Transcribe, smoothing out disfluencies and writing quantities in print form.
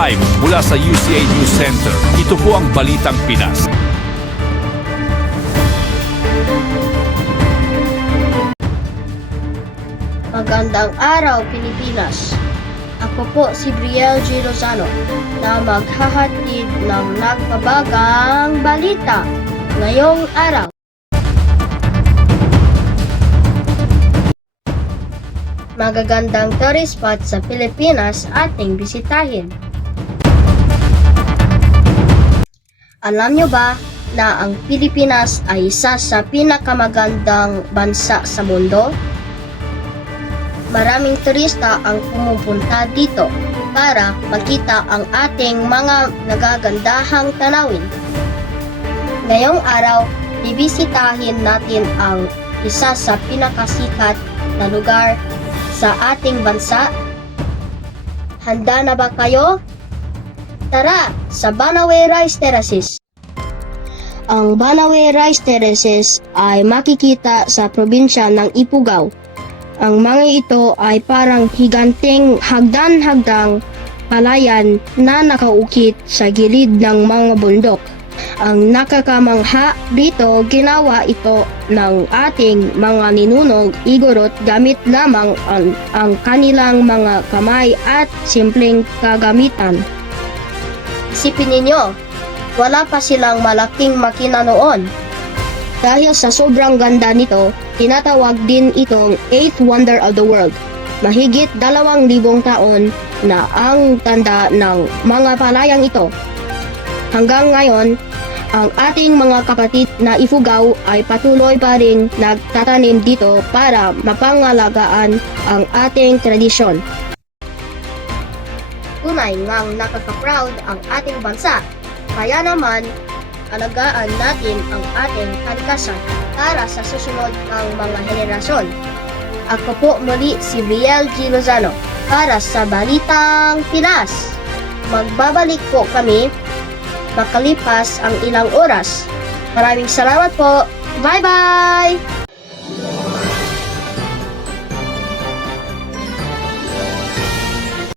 Live mula sa UCA News Center. Ito po ang Balitang Pinas. Magandang araw, Pilipinas! Ako po si Brielle G. Lozano na maghahatid ng nagbabagang balita ngayong araw. Magagandang tourist spot sa Pilipinas ating bisitahin. Alam nyo ba na ang Pilipinas ay isa sa pinakamagandang bansa sa mundo? Maraming turista ang pumupunta dito para makita ang ating mga nagagandahang tanawin. Ngayong araw, bibisitahin natin ang isa sa pinakasikat na lugar sa ating bansa. Handa na ba kayo? Tara sa Banawe Rice Terraces. Ang Banawe Rice Terraces ay makikita sa probinsya ng Ifugao. Ang mga ito ay parang higanteng hagdan-hagdang palayan na nakaukit sa gilid ng mga bundok. Ang nakakamangha dito, ginawa ito ng ating mga ninunog igorot gamit lamang ang kanilang mga kamay at simpleng kagamitan. Isipin ninyo, wala pa silang malaking makina noon. Dahil sa sobrang ganda nito, tinatawag din itong 8th Wonder of the World. Mahigit 2,000 taon na ang tanda ng mga palayang ito. Hanggang ngayon, ang ating mga kapatid na Ifugao ay patuloy pa rin nagtatanim dito para mapangalagaan ang ating tradisyon. Tunay ngang nakaka-proud ang ating bansa, kaya naman alagaan natin ang ating kalikasan para sa susunod ng mga henerasyon. Ako po muli si Brielle G. Lozano para sa Balitang Pinas. Magbabalik po kami makalipas ang ilang oras. Maraming salamat po. Bye-bye!